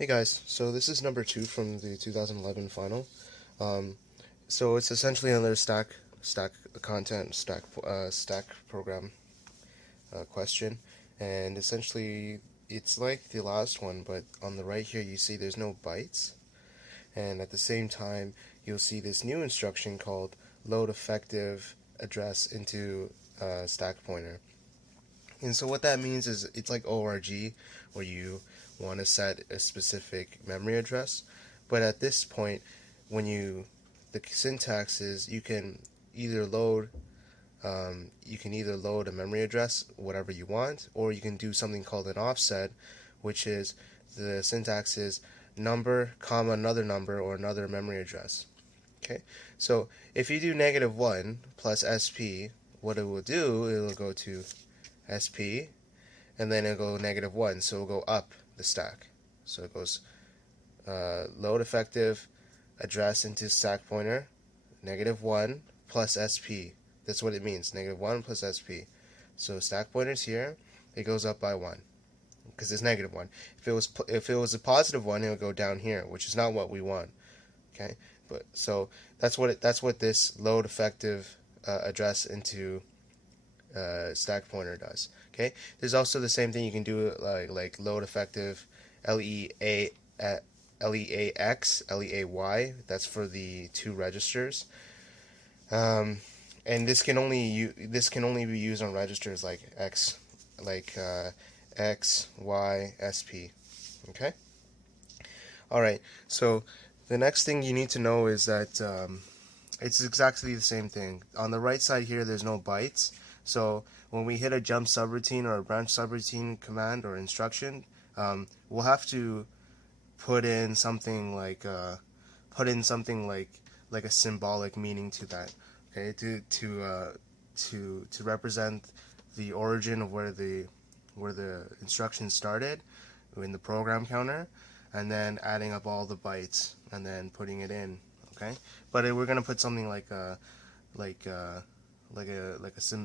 Hey guys, so this is number 2 from the 2011 final. Um, so it's essentially another stack content stack program question, and essentially it's like the last one, but on the right here you see there's no bytes, and at the same time you'll see this new instruction called load effective address into stack pointer. And so what that means is it's like ORG, where you want to set a specific memory address. But at this point, the syntax is you can either load a memory address, whatever you want, or you can do something called an offset, which is the syntax is number, comma, another number, or another memory address. Okay, so if you do -1 plus SP, what it will do, it will go to SP, and then it'll go -1, so it'll go up the stack. So it goes load effective address into stack pointer, -1 plus SP. That's what it means, -1 plus SP. So stack pointer's here, it goes up by 1, because it's -1. If it was a positive 1, it would go down here, which is not what we want. Okay, but so that's what this load effective address into stack pointer does. Okay, there's also the same thing you can do like load effective LEAX, LEAY. That's for the 2 registers. And this can only be used on registers like X, X, Y, SP. Okay. All right. So the next thing you need to know is that it's exactly the same thing. On the right side here, there's no bytes. So when we hit a jump subroutine or a branch subroutine command or instruction, we'll have to put in something like a symbolic meaning to that. Okay, to represent the origin of where the instruction started in the program counter, and then adding up all the bytes and then putting it in. Okay, but we're gonna put something like a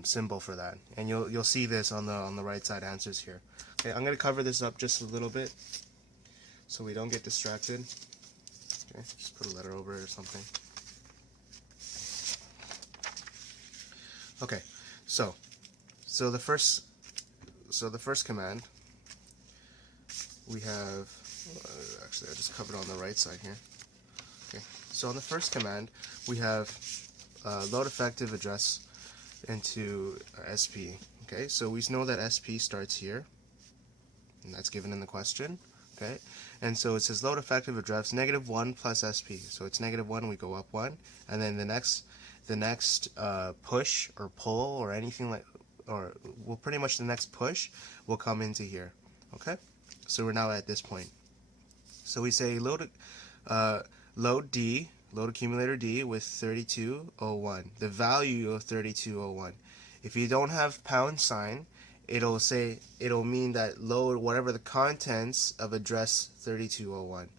symbol for that, and you'll see this on the right side answers here. Okay, I'm gonna cover this up just a little bit so we don't get distracted. Okay, just put a letter over it or something. Okay, so the first command we have. Actually, I just covered on the right side here. Okay, so on the first command we have load effective address into SP. Okay, so we know that SP starts here, and that's given in the question. Okay, and so it says load effective address -1 plus SP. So it's -1, we go up 1, and then the next push or pull or anything pretty much the next push will come into here. Okay, so we're now at this point. So we say load accumulator D with 3201, the value of 3201. If you don't have pound sign, it'll mean that load whatever the contents of address 3201.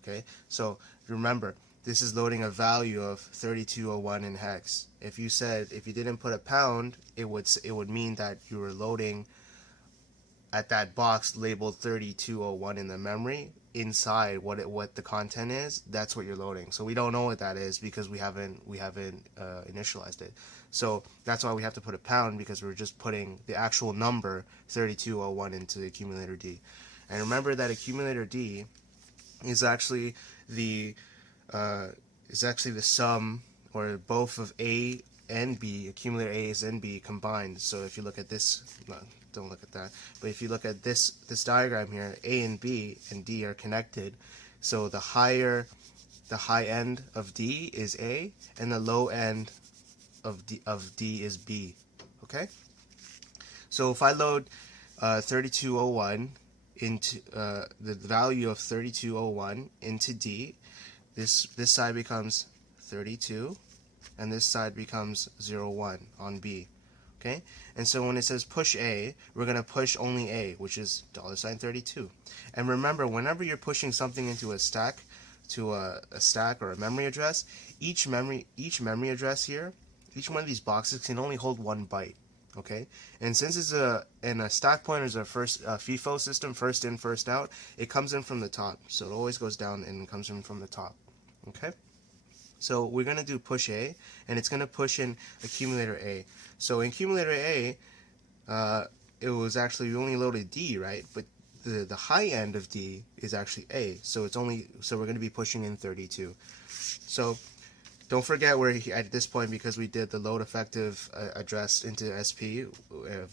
Okay, so remember, this is loading a value of 3201 in hex. If you didn't put a pound, it would mean that you were loading at that box labeled 3201 in the memory. Inside what the content is, that's what you're loading. So we don't know what that is because we haven't initialized it. So that's why we have to put a pound, because we're just putting the actual number 3201 into the accumulator D. And remember that accumulator D is actually the sum, or both of A and B, accumulator A and B combined. So if you look at this, no, don't look at that, but if you look at this diagram here, A and B and D are connected. So the high end of D is A, and the low end of D is B. Okay, so if I load 3201 into the value of 3201 into D, this side becomes 32, and this side becomes 01 on B. Okay, and so when it says push A, we're going to push only A, which is $32. And remember, whenever you're pushing something into a stack, or a memory address, each memory address here, each one of these boxes can only hold 1 byte. Okay, and since it's a stack pointer is a first FIFO system, first in, first out, it comes in from the top, so it always goes down and comes in from the top. Okay, so we're gonna do push A, and it's gonna push in accumulator A. So in accumulator A, it was actually, we only loaded D, right? But the high end of D is actually A, so we're gonna be pushing in 32. So don't forget we're at this point, because we did the load effective address into SP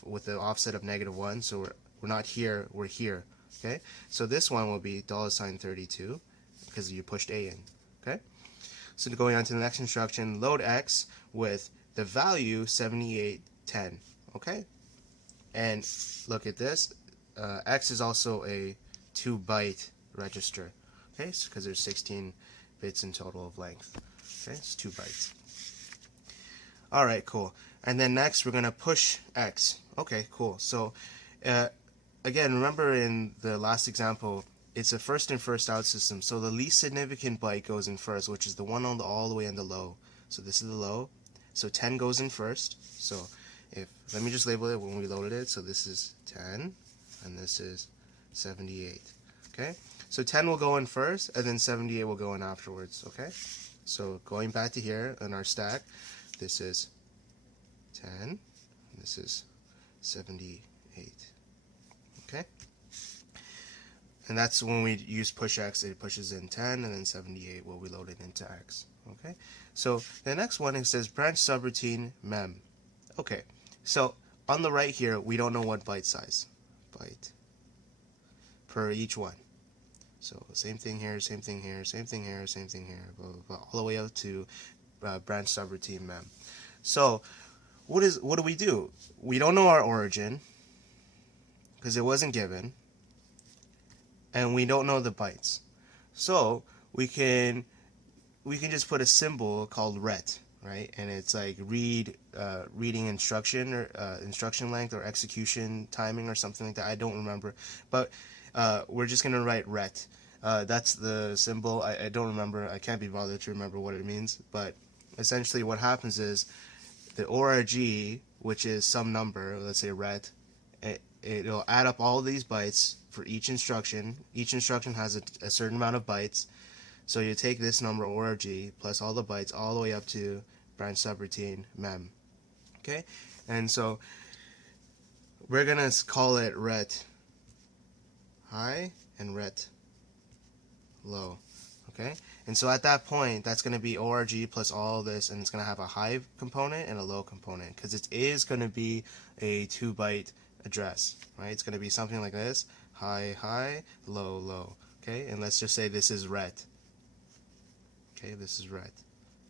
with the offset of -1, so we're not here, we're here. Okay, so this one will be $32 because you pushed A in. Okay, so going on to the next instruction, load X with the value 7810. Okay, and look at this, X is also a 2-byte register. Okay, because there's 16 bits in total of length. Okay, it's 2 bytes. Alright, cool. And then next we're going to push X. Okay, cool. So again, remember in the last example, it's a first in, first out system. So the least significant byte goes in first, which is the one on all the way in the low. So this is the low. So 10 goes in first. So let me just label it when we loaded it. So this is 10 and this is 78. Okay? So 10 will go in first and then 78 will go in afterwards. Okay? So going back to here in our stack, this is 10, and this is 78. Okay? And that's when we use push X, it pushes in 10, and then 78 will be loaded into X. Okay? So the next one, it says branch subroutine mem. Okay, so on the right here, we don't know what byte size. Byte per each one. So same thing here, same thing here, same thing here, same thing here, blah, blah, blah, all the way up to branch subroutine mem. So what do we do? We don't know our origin because it wasn't given, and we don't know the bytes. So we can just put a symbol called ret, right? And it's like reading instruction or instruction length or execution timing or something like that. I don't remember, but we're just gonna write ret. That's the symbol. I don't remember. I can't be bothered to remember what it means. But essentially what happens is the ORG, which is some number, let's say ret, it'll add up all of these bytes for each instruction. Each instruction has a certain amount of bytes. So you take this number ORG plus all the bytes all the way up to branch subroutine mem. Okay? And so we're going to call it ret high and ret low. Okay, and so at that point, that's going to be ORG plus all this, and it's going to have a high component and a low component, because it is going to be a 2-byte address, right? It's going to be something like this: high, high, low, low. Okay, and let's just say this is ret. Okay, this is ret.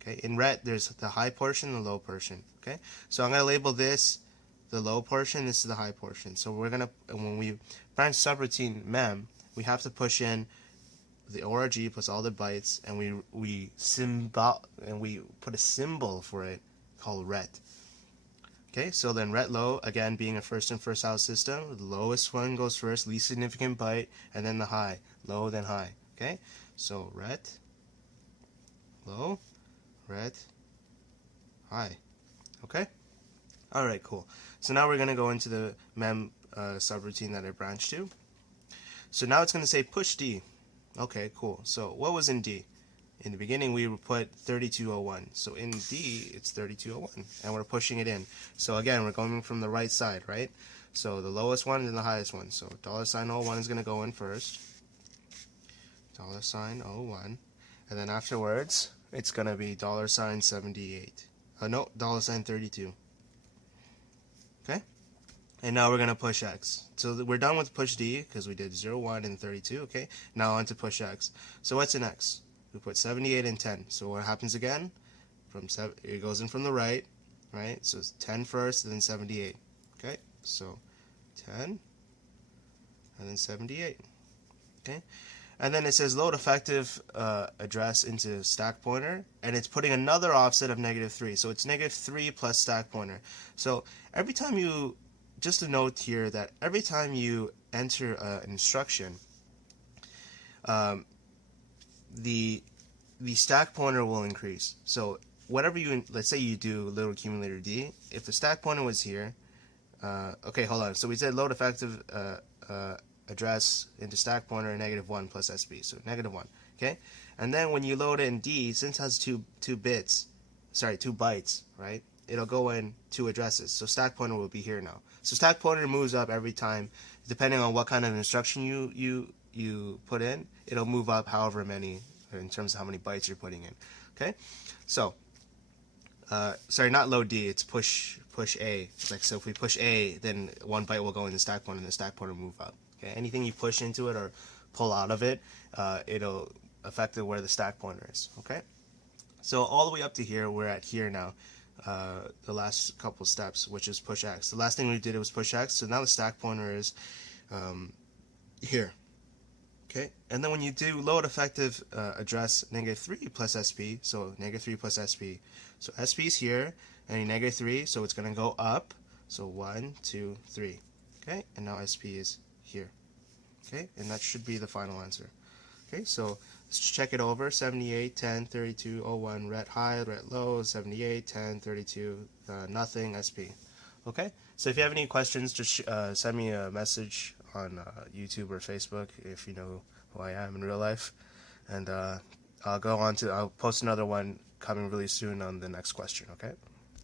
Okay, in ret, there's the high portion and the low portion. Okay, so I'm going to label this the low portion. This is the high portion. So we're going to, when we branch subroutine mem, we have to push in the ORG plus all the bytes, and we put a symbol for it called ret. Okay, so then ret low, again being a first in, first out system, the lowest one goes first, least significant byte, and then the high, low then high. Okay, so ret low, ret high. Okay, all right, cool. So now we're gonna go into the mem subroutine that I branched to. So now it's gonna say push D. Okay, cool. So what was in D? In the beginning, we put 3201. So in D, it's 3201, and we're pushing it in. So again, we're going from the right side, right? So the lowest one and the highest one. So $01 is going to go in first. $01, and then afterwards, it's going to be $78. No, $32. Okay. And now we're going to push X. So we're done with push D because we did 01 and 32, okay? Now on to push X. So what's in X? We put 78 and 10. So what happens again? It goes in from the right? So it's 10 first and then 78, okay? So 10 and then 78, okay? And then it says load effective address into stack pointer, and it's putting another offset of -3. So it's -3 plus stack pointer. So every time you, just a note here that every time you enter an instruction, the stack pointer will increase. So whatever let's say you do little accumulator D, if the stack pointer was here, Okay, hold on. So we said load effective address into stack pointer -1 plus SP, so -1. Okay, and then when you load in D, since it has two bytes, right? It'll go in 2 addresses. So stack pointer will be here now. So stack pointer moves up every time, depending on what kind of instruction you put in. It'll move up however many, in terms of how many bytes you're putting in. Okay, so sorry, not load D, it's push A. Like, so if we push A, then 1 byte will go in the stack pointer, and the stack pointer will move up. Okay, anything you push into it or pull out of it, it'll affect where the stack pointer is. Okay, so all the way up to here, we're at here now. The last couple steps, which is push X. The last thing we did was push X, so now the stack pointer is here. Okay, and then when you do load effective address -3 plus SP, so -3 plus SP, so SP is here, and -3, so it's going to go up, so 1, 2, 3, okay, and now SP is here, okay, and that should be the final answer. Okay, so let's just check it over. 78, 10, 32, 01, red high, red low, 78, 10, 32, nothing, SP. Okay, so if you have any questions, just send me a message on YouTube or Facebook if you know who I am in real life, and I'll post another one coming really soon on the next question. Okay.